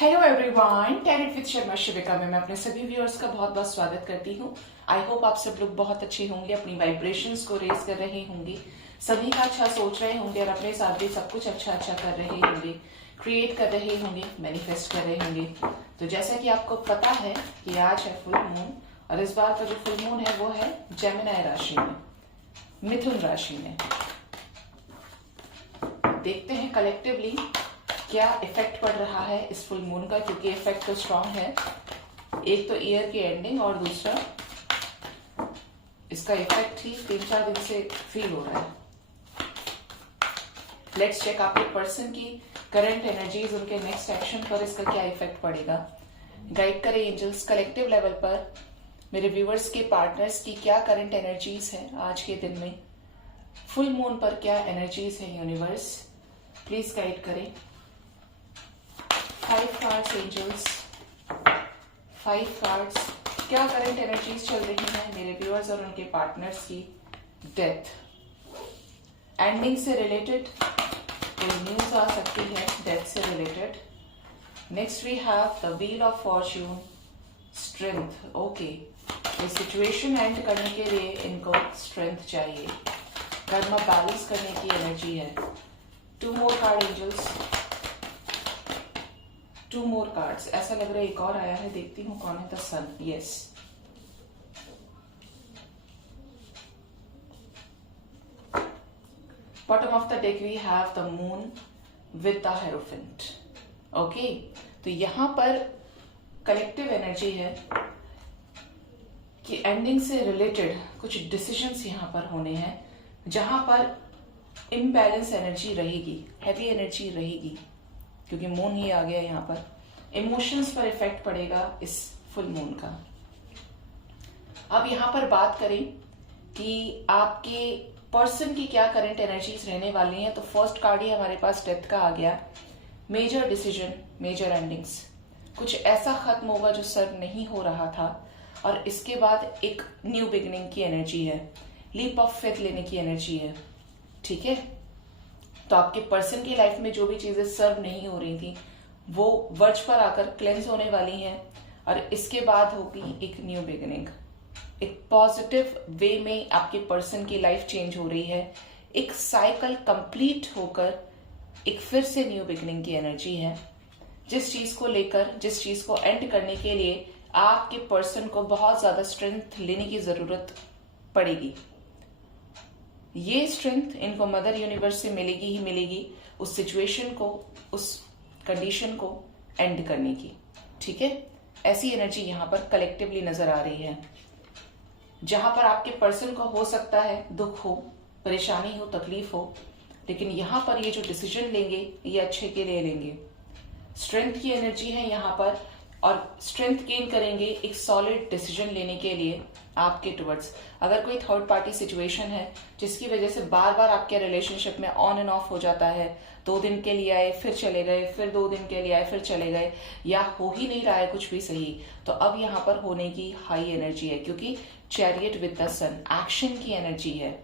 Hello everyone, talent with Sharma Shivika में मैं अपने सभी व्यूअर्स का बहुत बहुत स्वागत करती हूँ। आई होप आप सब लोग बहुत अच्छे होंगे, अपनी वाइब्रेशंस को रेज कर रहे होंगे, सभी का अच्छा सोच रहे होंगे और अपने साथ भी सब कुछ अच्छा अच्छा कर रहे होंगे, क्रिएट कर रहे होंगे, मैनिफेस्ट कर रहे होंगे। तो जैसा कि आपको पता है कि आज है फुल मून और इस बार का जो फुल मून है वो है जेमिनी राशि में, मिथुन राशि में। देखते हैं कलेक्टिवली क्या इफेक्ट पड़ रहा है इस फुल मून का, क्योंकि इफेक्ट तो स्ट्रांग है। एक तो ईयर की एंडिंग और दूसरा इसका इफेक्ट ही 3-4 दिन से फील हो रहा है। लेट्स चेक आपके पर्सन की करंट एनर्जीज, उनके नेक्स्ट एक्शन पर इसका क्या इफेक्ट पड़ेगा। गाइड करें एंजल्स कलेक्टिव लेवल पर मेरे व्यूअर्स के पार्टनर्स की क्या करंट एनर्जीज है आज के दिन में, फुल मून पर क्या एनर्जीज है यूनिवर्स, प्लीज गाइड करें। 5 कार्ड्स एंजल्स, 5 कार्ड्स, क्या करंट एनर्जीज चल रही हैं मेरे व्यूअर्स और उनके पार्टनर्स की। डेथ, एंडिंग से रिलेटेड कोई न्यूज आ सकती है, डेथ से related. Next we have the wheel of fortune, strength. Okay, ये सिचुएशन एंड करने के लिए इनको स्ट्रेंथ चाहिए, कर्म बैलेंस करने की एनर्जी है। 2 मोर कार्ड एंजल्स, 2 मोर कार्ड्स। ऐसा लग रहा है एक और आया है, देखती हूँ कौन है। The sun, yes. Bottom of the deck we have the moon with the hierophant. Okay, तो यहां पर कलेक्टिव एनर्जी है कि एंडिंग से रिलेटेड कुछ डिसीजंस यहां पर होने हैं, जहां पर इम्बैलेंस एनर्जी रहेगी, हैवी एनर्जी रहेगी, क्योंकि मून ही आ गया यहाँ पर। इमोशंस पर इफेक्ट पड़ेगा इस फुल मून का। अब यहाँ पर बात करें कि आपके पर्सन की क्या करंट एनर्जीज रहने वाली हैं, तो फर्स्ट कार्ड ही हमारे पास डेथ का आ गया। मेजर डिसीजन, मेजर एंडिंग्स, कुछ ऐसा खत्म होगा जो सर्व नहीं हो रहा था और इसके बाद एक न्यू बिगिनिंग की एनर्जी है, लीप ऑफ फेथ लेने की एनर्जी है। ठीक है, तो आपके पर्सन की लाइफ में जो भी चीजें सर्व नहीं हो रही थी वो वर्ज पर आकर क्लेंस होने वाली हैं और इसके बाद होगी एक न्यू बिगिनिंग। एक पॉजिटिव वे में आपके पर्सन की लाइफ चेंज हो रही है, एक साइकिल कंप्लीट होकर एक फिर से न्यू बिगिनिंग की एनर्जी है। जिस चीज को लेकर, जिस चीज को एंड करने के लिए आपके पर्सन को बहुत ज्यादा स्ट्रेंथ लेने की जरूरत पड़ेगी, ये स्ट्रेंथ इनको मदर यूनिवर्स से मिलेगी ही मिलेगी उस सिचुएशन को, उस कंडीशन को एंड करने की। ठीक है, ऐसी एनर्जी यहां पर कलेक्टिवली नजर आ रही है, जहां पर आपके पर्सन को हो सकता है दुख हो, परेशानी हो, तकलीफ हो, लेकिन यहां पर ये जो डिसीजन लेंगे ये अच्छे के लिए लेंगे। स्ट्रेंथ की एनर्जी है यहां पर और स्ट्रेंथ गेन करेंगे एक सॉलिड डिसीजन लेने के लिए आपके टुवर्ड्स। अगर कोई थर्ड पार्टी सिचुएशन है जिसकी वजह से बार बार आपके रिलेशनशिप में ऑन एंड ऑफ हो जाता है, 2 दिन के लिए आए फिर चले गए, फिर 2 दिन के लिए आए फिर चले गए, या हो ही नहीं रहा है कुछ भी सही, तो अब यहाँ पर होने की हाई एनर्जी है, क्योंकि chariot with the sun action की एनर्जी है।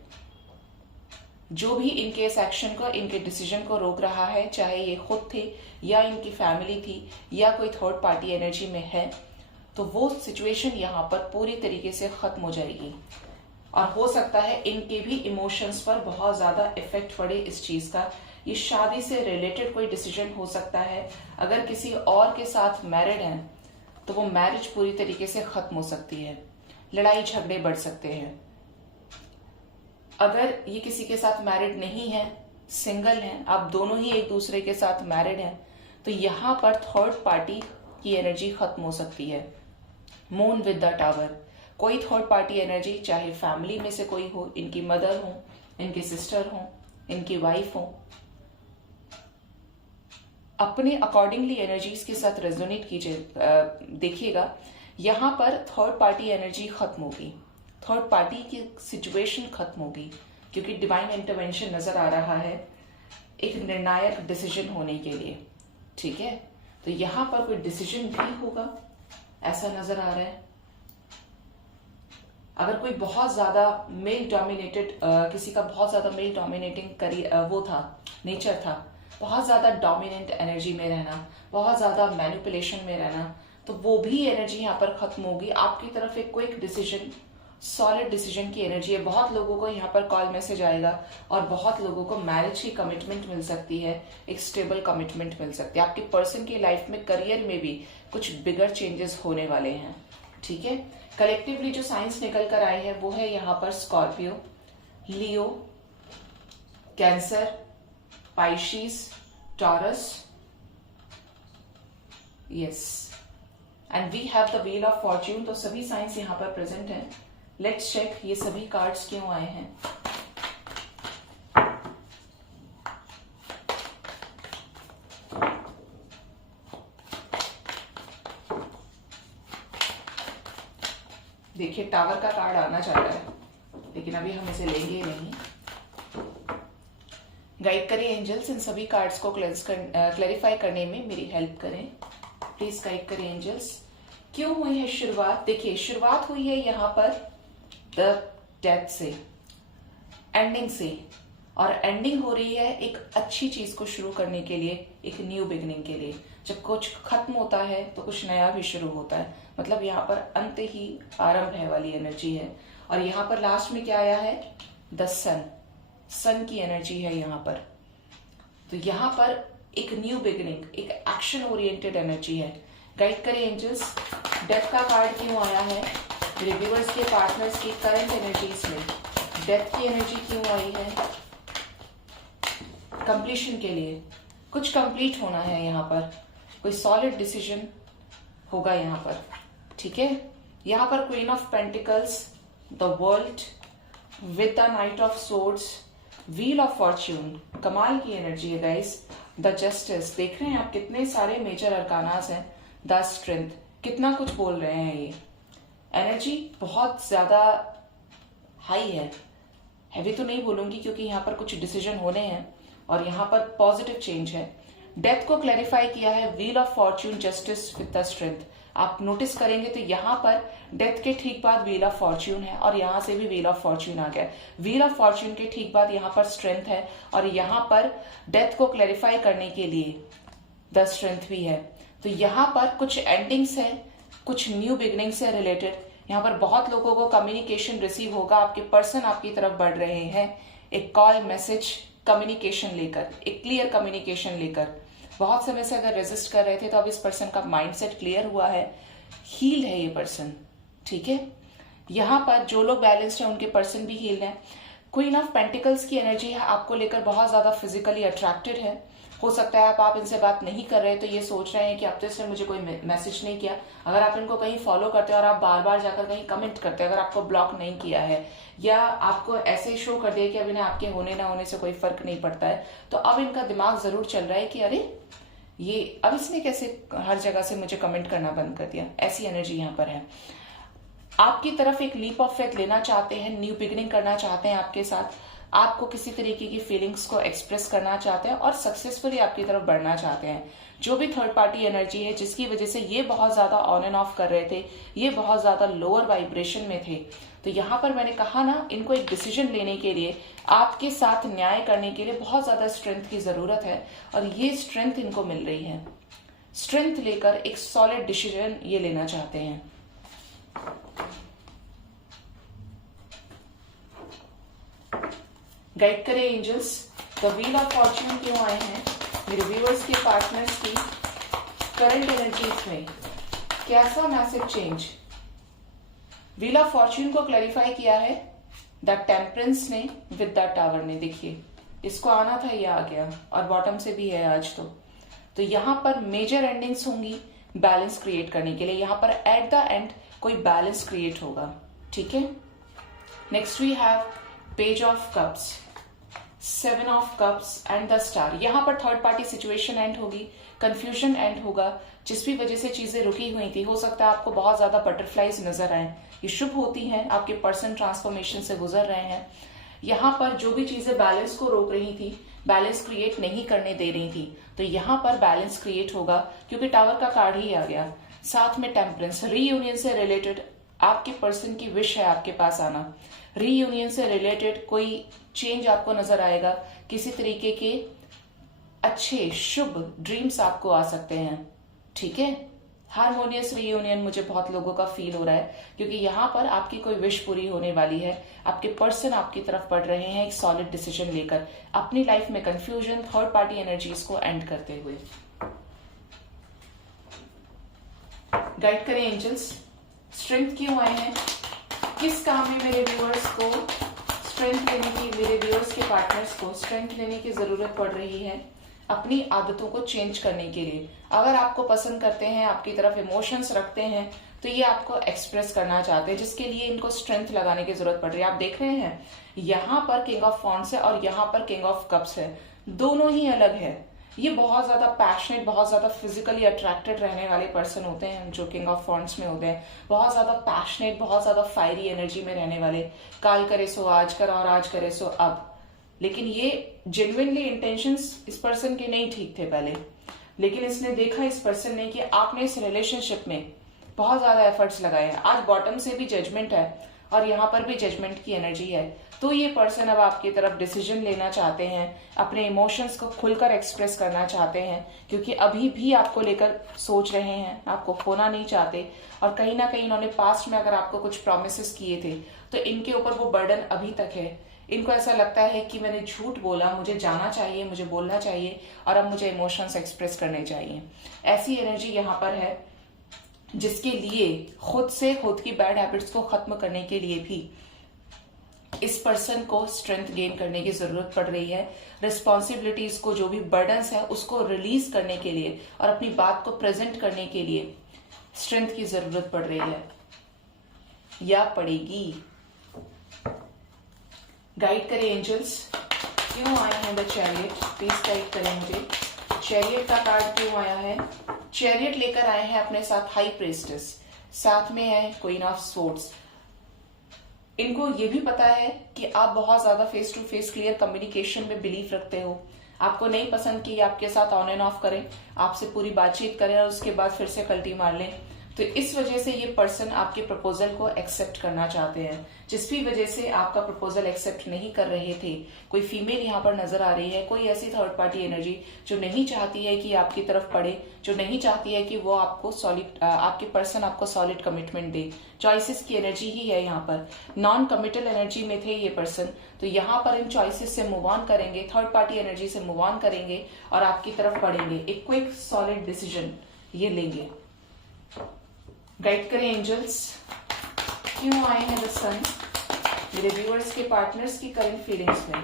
जो भी इनके इस एक्शन को, इनके डिसीजन को रोक रहा है, चाहे ये खुद थे या इनकी फैमिली थी या कोई थर्ड पार्टी एनर्जी में है, तो वो सिचुएशन यहाँ पर पूरी तरीके से खत्म हो जाएगी। और हो सकता है इनके भी इमोशंस पर बहुत ज्यादा इफेक्ट पड़े इस चीज का। ये शादी से रिलेटेड कोई डिसीजन हो सकता है। अगर किसी और के साथ मैरिड हैं तो वो मैरिज पूरी तरीके से खत्म हो सकती है, लड़ाई झगड़े बढ़ सकते हैं। अगर ये किसी के साथ मैरिड नहीं है, सिंगल हैं, आप दोनों ही एक दूसरे के साथ मैरिड हैं, तो यहां पर थर्ड पार्टी की एनर्जी खत्म हो सकती है। मून विद द टावर, कोई थर्ड पार्टी एनर्जी, चाहे फैमिली में से कोई हो, इनकी मदर हो, इनकी सिस्टर हो, इनकी वाइफ हो, अपने अकॉर्डिंगली एनर्जीज के साथ रेजोनेट कीजिए। देखिएगा यहां पर थर्ड पार्टी एनर्जी खत्म होगी, थर्ड पार्टी की सिचुएशन खत्म होगी, क्योंकि डिवाइन इंटरवेंशन नजर आ रहा है एक निर्णायक डिसीजन होने के लिए। ठीक है, तो यहां पर कोई डिसीजन भी होगा ऐसा नजर आ रहा है। अगर कोई बहुत ज्यादा मेल डोमिनेटेड, किसी का बहुत ज्यादा मेल डोमिनेटिंग वो था, नेचर था, बहुत ज्यादा डोमिनेंट एनर्जी में रहना, बहुत ज्यादा मैनिपुलेशन में रहना, तो वो भी एनर्जी यहाँ पर खत्म होगी। आपकी तरफ एक क्विक डिसीजन, सॉलिड डिसीजन की एनर्जी है। बहुत लोगों को यहाँ पर कॉल मैसेज आएगा और बहुत लोगों को मैरिज की कमिटमेंट मिल सकती है, एक स्टेबल कमिटमेंट मिल सकती है। आपके पर्सन की लाइफ में, करियर में भी कुछ बिगर चेंजेस होने वाले हैं, ठीक है। कलेक्टिवली जो साइंस निकल कर आए हैं वो है यहाँ पर Scorpio, Leo, Cancer, Pisces, Taurus, yes, and we have the wheel of fortune. तो सभी साइंस यहाँ पर प्रेजेंट हैं। लेट्स चेक ये सभी कार्ड्स क्यों आए हैं। देखिए टावर का कार्ड आना चाह रहा है, लेकिन अभी हम इसे लेंगे नहीं। गाइड करें एंजल्स, इन सभी कार्ड्स को क्लैरिफाई करने में मेरी हेल्प करें, प्लीज गाइड करें एंजल्स। क्यों हुई है शुरुआत? देखिए शुरुआत हुई है यहाँ पर द डेथ से, एंडिंग से, और एंडिंग हो रही है एक अच्छी चीज को शुरू करने के लिए, एक न्यू बिगिनिंग के लिए। जब कुछ खत्म होता है तो कुछ नया भी शुरू होता है, मतलब यहाँ पर अंत ही आरंभ है वाली एनर्जी है। और यहाँ पर लास्ट में क्या आया है? द सन, सन की एनर्जी है यहाँ पर। तो यहाँ पर एक न्यू बिगिनिंग, एक एक्शन ओरिएंटेड एनर्जी है। गाइड करें एंजल्स, डेथ का कार्ड क्यों आया है? रिव्यूअर्स के, पार्टनर्स की करंट एनर्जीज में डेथ की एनर्जी क्यों आई है? कंप्लीशन के लिए, कुछ कंप्लीट होना है यहाँ पर, कोई सॉलिड डिसीजन होगा यहाँ पर, ठीक है। यहाँ पर queen of pentacles, the world with the night of swords, wheel of Fortune, कमाल की एनर्जी है गाइस। द जस्टिस, देख रहे हैं आप कितने सारे मेजर अरकानास हैं। द स्ट्रेंथ, कितना कुछ बोल रहे हैं, ये एनर्जी बहुत ज्यादा हाई है। हैवी तो नहीं बोलूंगी क्योंकि यहाँ पर कुछ डिसीजन होने हैं और यहाँ पर पॉजिटिव चेंज है। डेथ को क्लैरिफाई किया है wheel of Fortune, justice with the strength. आप नोटिस करेंगे तो यहाँ पर डेथ के ठीक बाद व्हील ऑफ फॉर्च्यून है और यहाँ से भी व्हील ऑफ फॉर्च्यून आ गया। व्हील ऑफ फॉर्च्यून के ठीक बाद यहाँ पर स्ट्रेंथ है और यहाँ पर डेथ को क्लैरिफाई करने के लिए द स्ट्रेंथ भी है। तो यहाँ पर कुछ एंडिंग्स है, कुछ न्यू बिगिनिंग से रिलेटेड। यहाँ पर बहुत लोगों को कम्युनिकेशन रिसीव होगा, आपके पर्सन आपकी तरफ बढ़ रहे हैं एक कॉल, मैसेज, कम्युनिकेशन लेकर, एक क्लियर कम्युनिकेशन लेकर। बहुत समय से अगर रेजिस्ट कर रहे थे तो अब इस पर्सन का माइंडसेट क्लियर हुआ है, हील्ड है ये पर्सन, ठीक है। यहाँ पर जो लोग बैलेंस्ड हैं उनके पर्सन भी हील्ड हैं। क्वीन ऑफ पेंटिकल्स की एनर्जी है, आपको लेकर बहुत ज्यादा फिजिकली अट्रैक्टेड है। हो सकता है आप इनसे बात नहीं कर रहे तो ये सोच रहे हैं कि अब तो इसने मुझे कोई मैसेज नहीं किया। अगर आप इनको कहीं फॉलो करते हैं और आप बार बार जाकर कहीं कमेंट करते हैं, अगर आपको ब्लॉक नहीं किया है या आपको ऐसे शो कर दिया कि अब इन्हें आपके होने ना होने से कोई फर्क नहीं पड़ता है, तो अब इनका दिमाग जरूर चल रहा है कि अरे ये अब इसने कैसे हर जगह से मुझे कमेंट करना बंद कर दिया। ऐसी एनर्जी यहाँ पर है। आपकी तरफ एक लीप ऑफ फेथ लेना चाहते हैं, न्यू बिगिनिंग करना चाहते हैं आपके साथ, आपको किसी तरीके की फीलिंग्स को एक्सप्रेस करना चाहते हैं और सक्सेसफुली आपकी तरफ बढ़ना चाहते हैं। जो भी थर्ड पार्टी एनर्जी है जिसकी वजह से ये बहुत ज्यादा ऑन एंड ऑफ कर रहे थे, ये बहुत ज्यादा लोअर वाइब्रेशन में थे, तो यहाँ पर मैंने कहा ना, इनको एक डिसीजन लेने के लिए, आपके साथ न्याय करने के लिए बहुत ज्यादा स्ट्रेंथ की जरूरत है और ये स्ट्रेंथ इनको मिल रही है। स्ट्रेंथ लेकर एक सॉलिड डिसीजन ये लेना चाहते हैं। गाइड करें angels, the wheel of fortune क्यों आए हैं? मेरे व्यूअर्स के, पार्टनर्स की करंट एनर्जीज में कैसा massive change? Wheel of Fortune को क्लैरिफाई किया है द टेम्परेंस ने विद द टावर ने। देखिए इसको आना था, ये आ गया और बॉटम से भी है आज तो यहाँ पर मेजर एंडिंग्स होंगी बैलेंस क्रिएट करने के लिए। यहाँ पर एट द एंड कोई बैलेंस क्रिएट होगा, ठीक है। Next we have page of cups, 7 of cups and the star. यहाँ पर थर्ड पार्टी सिचुएशन एंड होगी, कंफ्यूजन एंड होगा, जिस भी वजह से चीजें रुकी हुई थी। हो सकता है आपको बहुत ज्यादा बटरफ्लाइज नजर आए, ये शुभ होती हैं, आपके पर्सन ट्रांसफॉर्मेशन से गुजर रहे हैं। यहाँ पर जो भी चीजें बैलेंस को रोक रही थी, बैलेंस क्रिएट नहीं करने दे रही थी, तो यहाँ पर बैलेंस क्रिएट होगा क्योंकि टावर का कार्ड ही आ गया। साथ में टेम्परेंस, रीयूनियन से रिलेटेड आपके पर्सन की विश है आपके पास आना। रीयूनियन से रिलेटेड कोई चेंज आपको नजर आएगा, किसी तरीके के अच्छे शुभ ड्रीम्स आपको आ सकते हैं। ठीक है, हारमोनियस रियूनियन मुझे बहुत लोगों का फील हो रहा है, क्योंकि यहाँ पर आपकी कोई विश पूरी होने वाली है। आपके पर्सन आपकी तरफ बढ़ रहे हैं एक सॉलिड डिसीजन लेकर, अपनी लाइफ में कंफ्यूजन, थर्ड पार्टी एनर्जीज को एंड करते हुए। गाइड करें एंजल्स, स्ट्रेंथ क्यों आए हैं, किस काम में मेरे व्यूअर्स को स्ट्रेंथ लेने की, मेरे व्यूअर्स के पार्टनर्स को स्ट्रेंथ लेने की जरूरत पड़ रही है अपनी आदतों को चेंज करने के लिए। अगर आपको पसंद करते हैं, आपकी तरफ इमोशंस रखते हैं, तो ये आपको एक्सप्रेस करना चाहते हैं, जिसके लिए इनको स्ट्रेंथ लगाने की जरूरत पड़ रही है। आप देख रहे हैं यहाँ पर किंग ऑफ वॉन्ड्स है और यहाँ पर किंग ऑफ कप्स है, दोनों ही अलग है। ये बहुत ज्यादा पैशनेट, बहुत ज्यादा फिजिकली अट्रैक्टेड रहने वाले पर्सन होते हैं जो किंग ऑफ वॉन्ड्स में होते हैं। बहुत ज्यादा पैशनेट, बहुत ज्यादा फायरी एनर्जी में रहने वाले, काल करे सो आज कर और आज करे सो अब। लेकिन ये जेन्युइनली इंटेंशंस इस पर्सन के नहीं ठीक थे पहले, लेकिन इसने देखा इस पर्सन ने कि आपने इस रिलेशनशिप में बहुत ज्यादा एफर्ट्स लगाए हैं। आज बॉटम से भी जजमेंट है और यहाँ पर भी जजमेंट की एनर्जी है, तो ये पर्सन अब आपकी तरफ डिसीजन लेना चाहते हैं, अपने इमोशंस को खुलकर एक्सप्रेस करना चाहते हैं, क्योंकि अभी भी आपको लेकर सोच रहे हैं, आपको खोना नहीं चाहते। और कहीं ना कहीं इन्होंने पास्ट में अगर आपको कुछ प्रोमिस किए थे तो इनके ऊपर वो बर्डन अभी तक है। इनको ऐसा लगता है कि मैंने झूठ बोला, मुझे जाना चाहिए, मुझे बोलना चाहिए और अब मुझे इमोशंस एक्सप्रेस करने चाहिए। ऐसी एनर्जी यहाँ पर है जिसके लिए खुद से खुद की बैड हैबिट्स को खत्म करने के लिए भी इस पर्सन को स्ट्रेंथ गेन करने की जरूरत पड़ रही है। रिस्पॉन्सिबिलिटीज को, जो भी बर्डन्स है उसको रिलीज करने के लिए और अपनी बात को प्रेजेंट करने के लिए स्ट्रेंथ की जरूरत पड़ रही है या पड़ेगी। गाइड करें एंजल्स, क्यों आए हैं द चैरियट, प्लीज गाइड करें मुझे। चैरियट का कार्ड क्यों आया है? चैरियट लेकर आए हैं अपने साथ हाई प्रीस्टेस, साथ में है क्वीन ऑफ स्वॉर्ड्स। इनको ये भी पता है कि आप बहुत ज्यादा face to face clear communication में बिलीव रखते हो। आपको नहीं पसंद कि आपके साथ ऑन एंड ऑफ करें, आपसे पूरी बातचीत करें और उसके बाद फिर से कल्टी मार लें। तो इस वजह से ये पर्सन आपके प्रपोजल को एक्सेप्ट करना चाहते हैं। जिस भी वजह से आपका प्रपोजल एक्सेप्ट नहीं कर रहे थे, कोई फीमेल यहाँ पर नजर आ रही है, कोई ऐसी थर्ड पार्टी एनर्जी जो नहीं चाहती है कि आपकी तरफ पड़े, जो नहीं चाहती है कि वो आपको सॉलिड, आपके पर्सन आपको सॉलिड कमिटमेंट दे। चॉइसेस की एनर्जी ही है यहाँ पर, नॉन कमिटल एनर्जी में थे ये पर्सन, तो यहाँ पर इन चॉइसेस से मूव ऑन करेंगे, थर्ड पार्टी एनर्जी से मूव ऑन करेंगे और आपकी तरफ पड़ेंगे, एक क्विक सॉलिड डिसीजन ये लेंगे। गाइड करें एंजल्स, क्यों आए हैं द सन मेरे व्यूअर्स के पार्टनर्स की करंट फीलिंग्स में।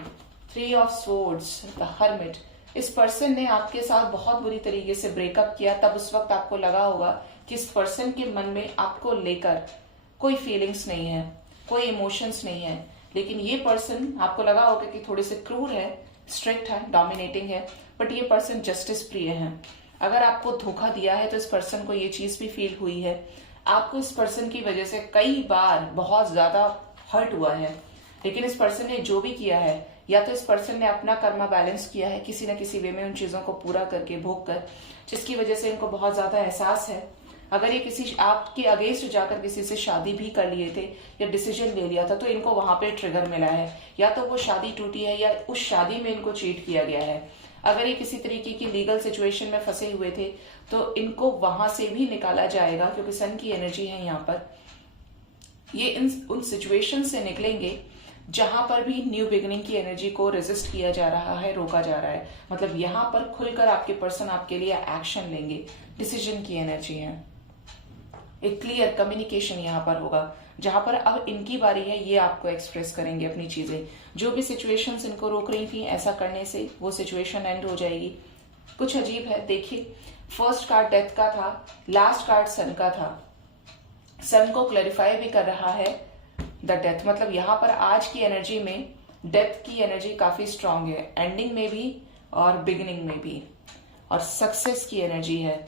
3 ऑफ स्वॉर्ड्स, द हर्मिट। इस पर्सन ने आपके साथ बहुत बुरी तरीके से ब्रेकअप किया, तब उस वक्त आपको लगा होगा कि इस पर्सन के मन में आपको लेकर कोई फीलिंग्स नहीं है, कोई इमोशंस नहीं है। लेकिन ये पर्सन, आपको लगा होगा कि थोड़े से क्रूर है, स्ट्रिक्ट है, डोमिनेटिंग है, बट ये पर्सन जस्टिस प्रिय है। अगर आपको धोखा दिया है तो इस पर्सन को ये चीज भी फील हुई है। आपको इस पर्सन की वजह से कई बार बहुत ज्यादा हर्ट हुआ है, लेकिन इस पर्सन ने जो भी किया है, या तो इस पर्सन ने अपना कर्मा बैलेंस किया है किसी न किसी वे में, उन चीजों को पूरा करके, भोग कर, जिसकी वजह से इनको बहुत ज्यादा एहसास है। अगर ये किसी आपके अगेंस्ट जाकर किसी से शादी भी कर लिए थे या डिसीजन ले लिया था, तो इनको वहां पे ट्रिगर मिला है, या तो वो शादी टूटी है या उस शादी में इनको चीट किया गया है। अगर ये किसी तरीके की लीगल सिचुएशन में फंसे हुए थे तो इनको वहां से भी निकाला जाएगा, क्योंकि सन की एनर्जी है यहाँ पर। ये उन सिचुएशन से निकलेंगे जहां पर भी न्यू बिगिनिंग की एनर्जी को रेजिस्ट किया जा रहा है, रोका जा रहा है। मतलब यहाँ पर खुलकर आपके पर्सन आपके लिए एक्शन लेंगे, डिसीजन की एनर्जी है। एक क्लियर कम्युनिकेशन यहाँ पर होगा, जहां पर अब इनकी बारी है, ये आपको एक्सप्रेस करेंगे अपनी चीजें। जो भी सिचुएशंस इनको रोक रही थी ऐसा करने से, वो सिचुएशन एंड हो जाएगी। कुछ अजीब है, देखिए फर्स्ट कार्ड डेथ का था, लास्ट कार्ड सन का था। सन को क्लैरिफाई भी कर रहा है द डेथ, मतलब यहाँ पर आज की एनर्जी में डेथ की एनर्जी काफी स्ट्रांग है, एंडिंग में भी और बिगिनिंग में भी। और सक्सेस की एनर्जी है,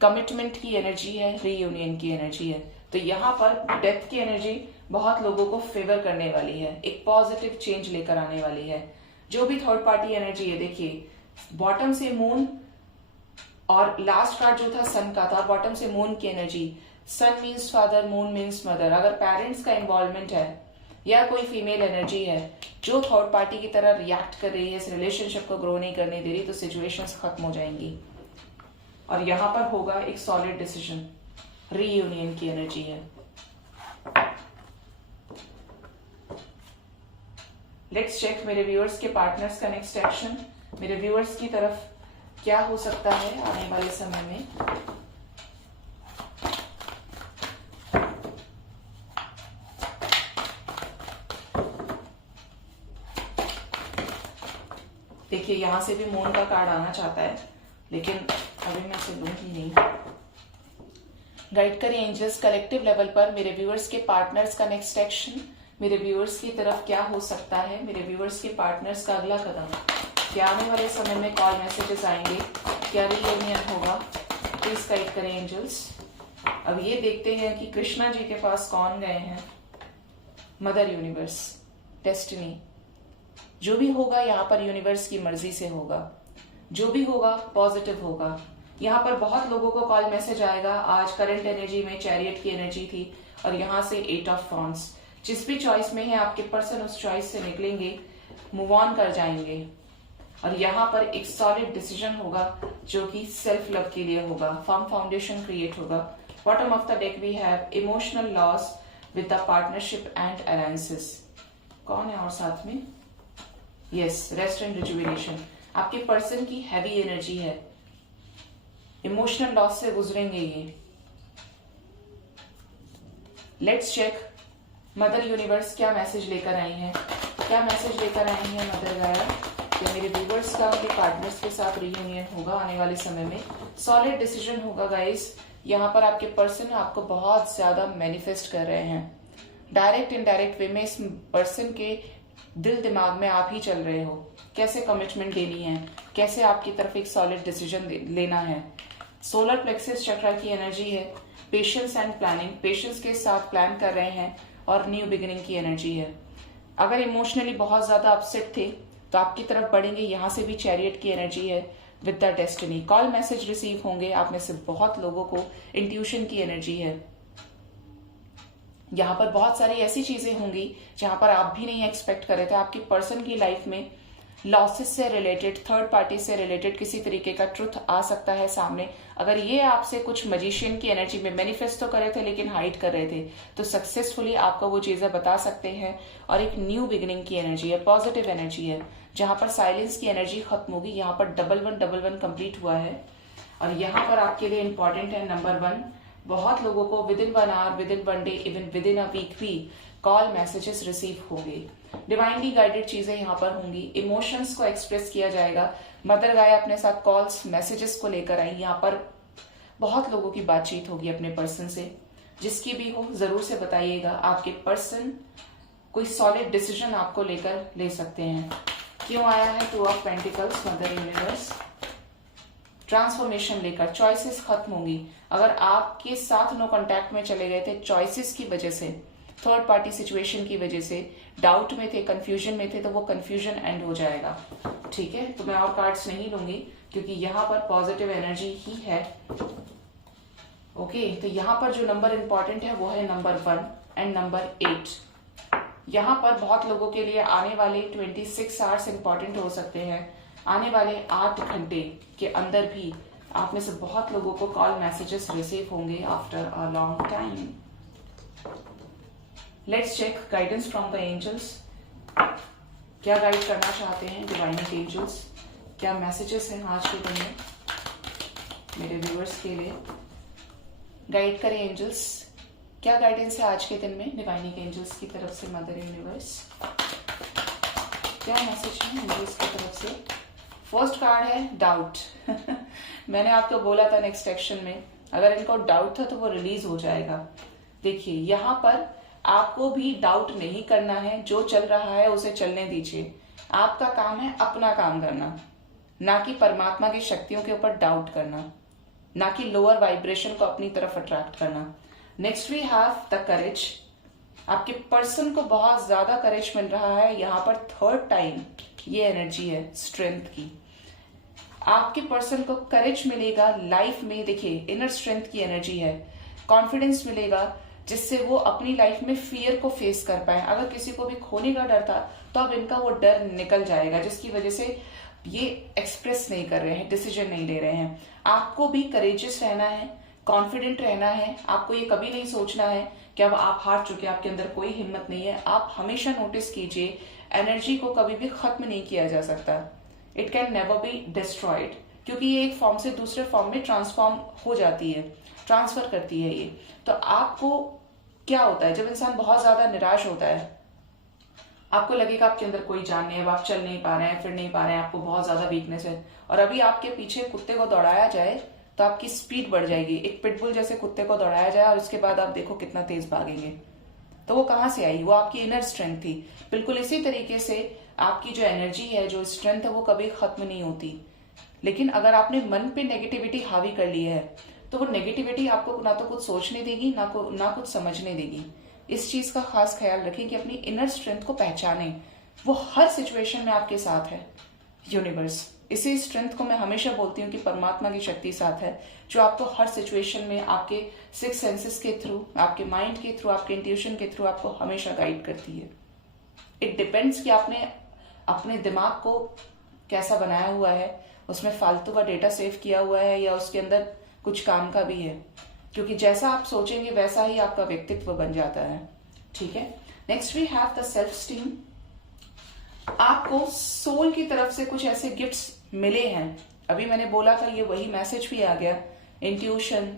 कमिटमेंट की एनर्जी है, रीयूनियन की एनर्जी है। तो यहाँ पर डेथ की एनर्जी बहुत लोगों को फेवर करने वाली है, एक पॉजिटिव चेंज लेकर आने वाली है। जो भी थर्ड पार्टी एनर्जी है, देखिए बॉटम से मून और लास्ट कार्ड जो था सन का था, बॉटम से मून की energy. Sun means father, moon means mother. अगर पेरेंट्स का इन्वॉल्वमेंट है, या कोई फीमेल एनर्जी है जो थर्ड पार्टी की तरह रिएक्ट कर रही है, इस रिलेशनशिप को ग्रो नहीं करने दे रही, तो सिचुएशंस खत्म हो जाएंगी और यहां पर होगा एक सॉलिड डिसीजन, रीयूनियन की एनर्जी है। लेट्स चेक मेरे व्यूअर्स के पार्टनर्स का नेक्स्ट एक्शन, मेरे व्यूअर्स की तरफ क्या हो सकता है आने वाले समय में। देखिए यहां से भी मून का कार्ड आना चाहता है, लेकिन अभी मैं इसे लूंगी नहीं। गाइड करिए एंजल्स कलेक्टिव लेवल पर मेरे व्यूअर्स के पार्टनर्स का नेक्स्ट एक्शन, मेरे व्यूअर्स की तरफ क्या हो सकता है, मेरे व्यूअर्स के पार्टनर्स का अगला कदम, क्या आने वाले समय में कॉल मैसेजेस आएंगे, क्या रियूनियन होगा, प्लीज गाइड करें एंजल्स। अब ये देखते हैं कि कृष्णा जी के पास कौन गए हैं, मदर यूनिवर्स, डेस्टिनी। जो भी होगा यहाँ पर यूनिवर्स की मर्जी से होगा, जो भी होगा पॉजिटिव होगा। यहाँ पर बहुत लोगों को कॉल मैसेज आएगा। आज करंट एनर्जी में चैरियट की एनर्जी थी और यहाँ से 8 ऑफ वॉन्ड्स। जिस भी चॉइस में है आपके पर्सन उस चॉइस से निकलेंगे, मूव ऑन कर जाएंगे और यहाँ पर एक सॉलिड डिसीजन होगा जो कि सेल्फ लव के लिए होगा, फर्म फाउंडेशन क्रिएट होगा। Bottom of the deck we have emotional loss with the partnership and alliances. कौन है और साथ में? Yes, rest and rejuvenation. आपके पर्सन की हैवी एनर्जी है, इमोशनल लॉस से गुजरेंगे ये। लेट्स चेक मदर यूनिवर्स क्या मैसेज लेकर आई है, क्या मैसेज लेकर आई है मदर गाया। क्या मेरे व्यूवर्स का उनके पार्टनर्स के साथ रियूनियन होगा आने वाले समय में? सॉलिड डिसीजन होगा गाइस। यहाँ पर आपके पर्सन आपको बहुत ज्यादा मैनिफेस्ट कर रहे हैं। डायरेक्ट इनडायरेक्ट वे में इस पर्सन के दिल दिमाग में आप ही चल रहे हो, कैसे कमिटमेंट लेनी है, कैसे आपकी तरफ एक सॉलिड डिसीजन लेना है। सोलर प्लेक्सस चक्र की एनर्जी है, पेशेंस एंड प्लानिंग, पेशेंस के साथ प्लान कर रहे हैं और न्यू बिगिनिंग की एनर्जी है। अगर इमोशनली बहुत ज्यादा अपसेट थे तो आपकी तरफ बढ़ेंगे, यहाँ से भी चैरियट की एनर्जी है with the destiny. Call message receive होंगे, आप में से बहुत लोगों को इंट्यूशन की एनर्जी है। यहाँ पर बहुत सारी ऐसी चीजें होंगी जहां पर आप भी नहीं एक्सपेक्ट कर रहे थे। आपकी पर्सन की लाइफ में लॉसेस से रिलेटेड, थर्ड पार्टी से रिलेटेड किसी तरीके का ट्रुथ आ सकता है सामने। अगर ये आपसे कुछ मजिशियन की एनर्जी में मैनिफेस्ट तो कर रहे थे लेकिन हाइड कर रहे थे, तो सक्सेसफुली आपको वो चीजें बता सकते हैं। और एक न्यू बिगिनिंग की एनर्जी है, पॉजिटिव एनर्जी है, जहां पर साइलेंस की एनर्जी खत्म होगी। यहाँ पर 1111 कंप्लीट हुआ है और यहाँ पर आपके लिए इंपॉर्टेंट है नंबर 1, बहुत लोगों को within 1 hour, within 1 day, even within a week भी कॉल मैसेजेस रिसीव होंगे। डिवाइनली गाइडेड चीजें यहाँ पर होंगी, इमोशंस को एक्सप्रेस किया जाएगा। मदर गाय अपने साथ कॉल्स मैसेजेस को लेकर आई। यहाँ पर बहुत लोगों की बातचीत होगी अपने पर्सन से, जिसकी भी हो जरूर से बताइएगा। आपके पर्सन कोई सॉलिड डिसीजन आपको लेकर ले सकते हैं। क्यों आया है 2 of pentacles mother universe? Transformation लेकर, चॉइसेस खत्म होंगी। अगर आपके साथ नो कांटेक्ट में चले गए थे चॉइसेस की वजह से, थर्ड पार्टी सिचुएशन की वजह से, डाउट में थे, कंफ्यूजन में थे, तो वो कंफ्यूजन एंड हो जाएगा। ठीक है, तो मैं और कार्ड्स नहीं लूंगी क्योंकि यहाँ पर पॉजिटिव एनर्जी ही है। ओके, तो यहाँ पर जो नंबर इंपॉर्टेंट है वो है नंबर 1 एंड नंबर 8। यहाँ पर बहुत लोगों के लिए आने वाले 26 आवर्स इंपॉर्टेंट हो सकते हैं। आने वाले 8 घंटे के अंदर भी आप में से बहुत लोगों को कॉल मैसेजेस रिसीव होंगे after a long time. Let's check guidance from the angels. क्या गाइड करना चाहते हैं डिवाइन एंजल्स? क्या मैसेजेस हैं आज के दिन में मेरे व्यूअर्स के लिए? गाइड करें एंजल्स, क्या गाइडेंस है आज के दिन में डिवाइन एंजल्स की तरफ से? मदर यूनिवर्स, क्या मैसेज है एंजल्स की तरफ से? फर्स्ट कार्ड है डाउट। मैंने आपको बोला था नेक्स्ट एक्शन में, अगर इनको डाउट था तो वो रिलीज हो जाएगा। देखिए यहाँ पर आपको भी डाउट नहीं करना है, जो चल रहा है उसे चलने दीजिए। आपका काम है अपना काम करना, ना कि परमात्मा की शक्तियों के ऊपर डाउट करना, ना कि लोअर वाइब्रेशन को अपनी तरफ अट्रैक्ट करना। Next we have the courage. आपके पर्सन को बहुत ज्यादा करेज मिल रहा है। यहाँ पर थर्ड टाइम ये एनर्जी है स्ट्रेंथ की। आपके पर्सन को करेज मिलेगा लाइफ में। देखिए इनर स्ट्रेंथ की एनर्जी है, कॉन्फिडेंस मिलेगा, जिससे वो अपनी लाइफ में फियर को फेस कर पाए। अगर किसी को भी खोने का डर था तो अब इनका वो डर निकल जाएगा, जिसकी वजह से ये एक्सप्रेस नहीं कर रहे हैं, डिसीजन नहीं ले रहे हैं। आपको भी करेजियस रहना है, कॉन्फिडेंट रहना है। आपको ये कभी नहीं सोचना है कि अब आप हार चुके, आपके अंदर कोई हिम्मत नहीं है। आप हमेशा नोटिस कीजिए, एनर्जी को कभी भी खत्म नहीं किया जा सकता। It can never be destroyed, क्योंकि ये एक फॉर्म से दूसरे फॉर्म में ट्रांसफॉर्म हो जाती है, ट्रांसफर करती है ये। तो आपको क्या होता है, जब इंसान बहुत ज्यादा निराश होता है, आपको लगेगा आपके अंदर कोई जान नहीं है, अब आप चल नहीं पा रहे हैं, फिर नहीं पा रहे हैं, आपको बहुत ज्यादा वीकनेस है, और अभी आपके पीछे कुत्ते को दौड़ाया जाए तो आपकी स्पीड बढ़ जाएगी। एक पिटबुल जैसे कुत्ते को दौड़ाया जाए और उसके बाद आप देखो कितना तेज भागेंगे, तो वो कहाँ से आई? वो आपकी इनर स्ट्रेंथ थी। बिल्कुल इसी तरीके से आपकी जो एनर्जी है, जो स्ट्रेंथ है, वो कभी खत्म नहीं होती। लेकिन अगर आपने मन पे नेगेटिविटी हावी कर ली है तो वो नेगेटिविटी आपको ना तो कुछ सोचने देगी, ना कुछ समझने देगी। इस चीज का खास ख्याल रखें कि अपनी इनर स्ट्रेंथ को पहचानें। वो हर सिचुएशन में आपके साथ है, यूनिवर्स। इसी स्ट्रेंथ को मैं हमेशा बोलती हूँ कि परमात्मा की शक्ति साथ है, जो आपको हर सिचुएशन में आपके 6 सेंसेस के थ्रू, आपके माइंड के थ्रू, आपके इंट्यूशन के थ्रू आपको हमेशा गाइड करती है। इट डिपेंड्स कि आपने अपने दिमाग को कैसा बनाया हुआ है, उसमें फालतू का डेटा सेव किया हुआ है या उसके अंदर कुछ काम का भी है, क्योंकि जैसा आप सोचेंगे वैसा ही आपका व्यक्तित्व बन जाता है। ठीक है, next we have the self esteem. आपको सोल की तरफ से कुछ ऐसे गिफ्ट्स मिले हैं, अभी मैंने बोला था ये वही मैसेज भी आ गया। इंट्यूशन,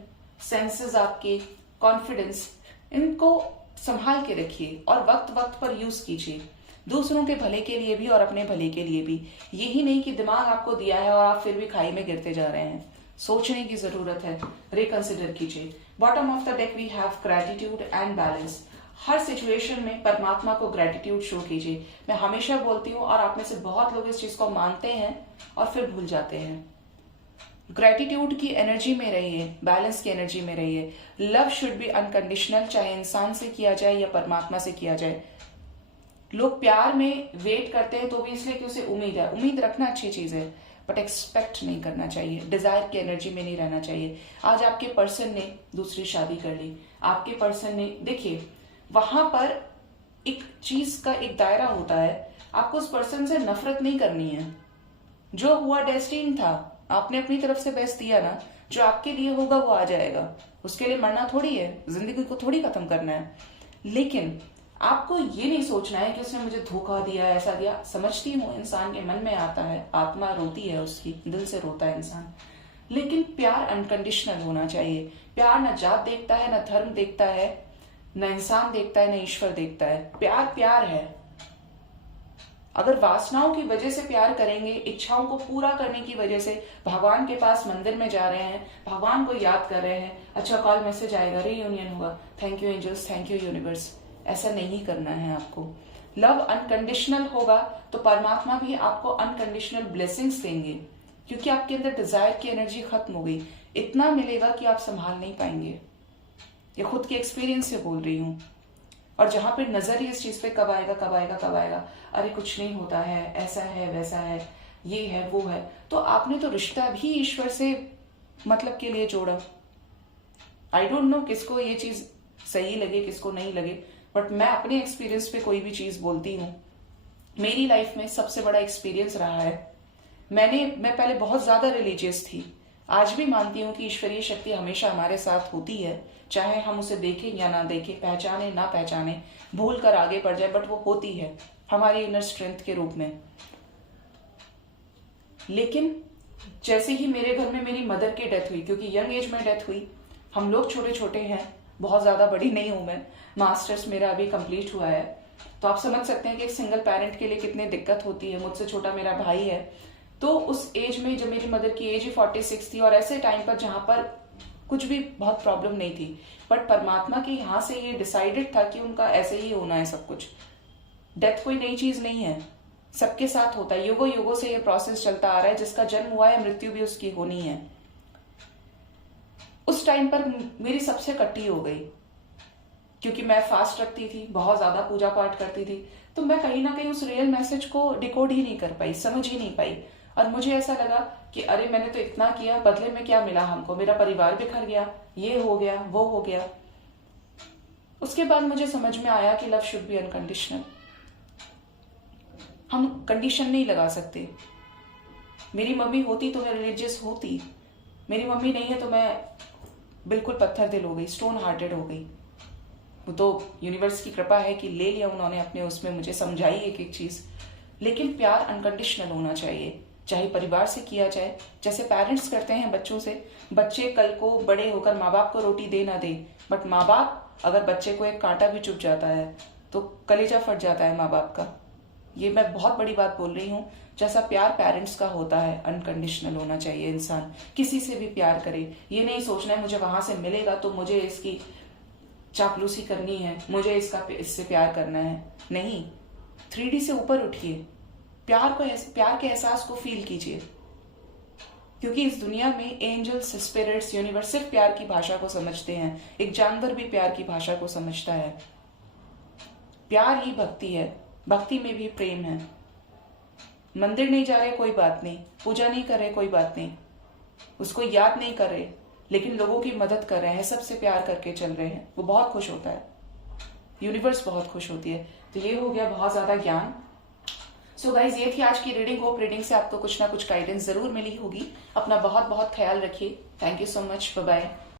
सेंसेस, आपके कॉन्फिडेंस, इनको संभाल के रखिए और वक्त वक्त पर यूज कीजिए, दूसरों के भले के लिए भी और अपने भले के लिए भी। यही नहीं कि दिमाग आपको दिया है और आप फिर भी खाई में गिरते जा रहे हैं। सोचने की जरूरत है, रिकंसिडर कीजिए। Bottom of the deck we have gratitude and balance. हर सिचुएशन में परमात्मा को ग्रेटिट्यूड शो कीजिए। मैं हमेशा बोलती हूँ और आप में से बहुत लोग इस चीज को मानते हैं और फिर भूल जाते हैं। ग्रेटिट्यूड की एनर्जी में रहिए, बैलेंस की एनर्जी में रहिए। लव शुड बी अनकंडीशनल, चाहे इंसान से किया जाए या परमात्मा से किया जाए। लोग प्यार में वेट करते हैं तो भी इसलिए कि उसे उम्मीद है। उम्मीद रखना अच्छी चीज है, बट एक्सपेक्ट नहीं करना चाहिए, डिजायर की एनर्जी में नहीं रहना चाहिए। आज आपके पर्सन ने दूसरी शादी कर ली, आपके पर्सन ने, देखिए वहां पर एक चीज का एक दायरा होता है। आपको उस पर्सन से नफरत नहीं करनी है। जो हुआ डेस्टिन था, आपने अपनी तरफ से बेस्ट दिया ना, जो आपके लिए होगा वो आ जाएगा। उसके लिए मरना थोड़ी है, जिंदगी को थोड़ी खत्म करना है। लेकिन आपको ये नहीं सोचना है कि उसने मुझे धोखा दिया, ऐसा दिया। समझती हूँ इंसान के मन में आता है, आत्मा रोती है, उसकी दिल से रोता है इंसान, लेकिन प्यार अनकंडीशनल होना चाहिए। प्यार न जात देखता है, न धर्म देखता है, न इंसान देखता है, न ईश्वर देखता है। प्यार प्यार है। अगर वासनाओं की वजह से प्यार करेंगे, इच्छाओं को पूरा करने की वजह से भगवान के पास मंदिर में जा रहे हैं, भगवान को याद कर रहे हैं, अच्छा कॉल मैसेज आएगा, रीयूनियन होगा, thank you angels, thank you universe, ऐसा नहीं करना है आपको। लव अनकंडीशनल होगा तो परमात्मा भी आपको अनकंडीशनल ब्लेसिंग्स देंगे, क्योंकि आपके अंदर डिजायर की एनर्जी खत्म हो गई। इतना मिलेगा कि आप संभाल नहीं पाएंगे। ये खुद के एक्सपीरियंस से बोल रही हूं। और जहां पे नजर ही इस चीज पे कब आएगा कब आएगा कब आएगा, अरे कुछ नहीं होता है, ऐसा है वैसा है, ये है वो है, तो आपने तो रिश्ता भी ईश्वर से मतलब के लिए जोड़ा। आई डोंट नो किसको ये चीज सही लगे किसको नहीं लगे, बट मैं अपने एक्सपीरियंस पे कोई भी चीज बोलती हूँ। मेरी लाइफ में सबसे बड़ा एक्सपीरियंस रहा है। मैं पहले बहुत ज्यादा रिलीजियस थी, आज भी मानती हूँ कि ईश्वरीय शक्ति हमेशा हमारे साथ होती है, चाहे हम उसे देखें या ना देखें, पहचाने ना पहचाने, भूल कर आगे बढ़ जाए, बट वो होती है हमारी इनर स्ट्रेंथ के रूप में। लेकिन जैसे ही मेरे घर में मेरी मदर की डेथ हुई, क्योंकि यंग एज में डेथ हुई, हम लोग छोटे छोटे हैं, बहुत ज्यादा बड़ी नहीं हूं मैं, मास्टर्स मेरा अभी कंप्लीट हुआ है, तो आप समझ सकते हैं कि एक सिंगल पेरेंट के लिए कितनी दिक्कत होती है। मुझसे छोटा मेरा भाई है, तो उस एज में जब मेरी मदर की एज ही 46 थी, और ऐसे टाइम पर जहां पर कुछ भी बहुत प्रॉब्लम नहीं थी, बट परमात्मा के यहाँ से ये डिसाइडेड था कि उनका ऐसे ही होना है सब कुछ। डेथ कोई नई चीज नहीं है, सबके साथ होता है, युगों युगों से ये प्रोसेस चलता आ रहा है। जिसका जन्म हुआ है मृत्यु भी उसकी होनी है। उस टाइम पर मेरी सबसे कट्टी हो गई, क्योंकि मैं फास्ट रखती थी, बहुत ज्यादा पूजा पाठ करती थी, तो मैं कहीं ना कहीं उस रियल मैसेज को डिकोड ही नहीं कर पाई, समझ ही नहीं पाई। और मुझे ऐसा लगा कि अरे मैंने तो इतना किया, बदले में क्या मिला हमको, मेरा परिवार बिखर गया, ये हो गया वो हो गया। उसके बाद मुझे समझ में आया कि लव शुड बी अनकंडीशनल। हम कंडीशन नहीं लगा सकते। मेरी मम्मी होती तो मैं रिलीजियस होती, मेरी मम्मी नहीं है तो मैं बिल्कुल पत्थर दिल हो गई, स्टोन हार्टेड हो गई। वो तो यूनिवर्स की कृपा है कि ले लिया उन्होंने अपने उसमें, मुझे समझाई एक एक चीज। लेकिन प्यार अनकंडीशनल होना चाहिए, चाहे परिवार से किया जाए, जैसे पेरेंट्स करते हैं बच्चों से। बच्चे कल को बड़े होकर माँ बाप को रोटी दे ना दे, बट माँ बाप अगर बच्चे को एक कांटा भी चुभ जाता है तो कलेजा फट जाता है माँ बाप का। ये मैं बहुत बड़ी बात बोल रही हूँ। जैसा प्यार पेरेंट्स का होता है, अनकंडीशनल होना चाहिए। इंसान किसी से भी प्यार करे, ये नहीं सोचना है मुझे वहां से मिलेगा तो मुझे इसकी चापलूसी करनी है, मुझे इससे प्यार करना है। नहीं, 3D से ऊपर उठिए, प्यार के एहसास को फील कीजिए। क्योंकि इस दुनिया में एंजल्स, स्पिरिट्स, यूनिवर्स सिर्फ प्यार की भाषा को समझते हैं। एक जानवर भी प्यार की भाषा को समझता है। प्यार ही भक्ति है, भक्ति में भी प्रेम है। मंदिर नहीं जा रहे कोई बात नहीं, पूजा नहीं कर रहे कोई बात नहीं, उसको याद नहीं कर रहे, लेकिन लोगों की मदद कर रहे हैं, सबसे प्यार करके चल रहे हैं, वो बहुत खुश होता है, यूनिवर्स बहुत खुश होती है। तो ये हो गया बहुत ज्यादा ज्ञान। सो गाइज, ये थी आज की रीडिंग। होप रीडिंग से आपको कुछ ना कुछ गाइडेंस जरूर मिली होगी। अपना बहुत बहुत ख्याल रखिए। Thank you so much, bye bye.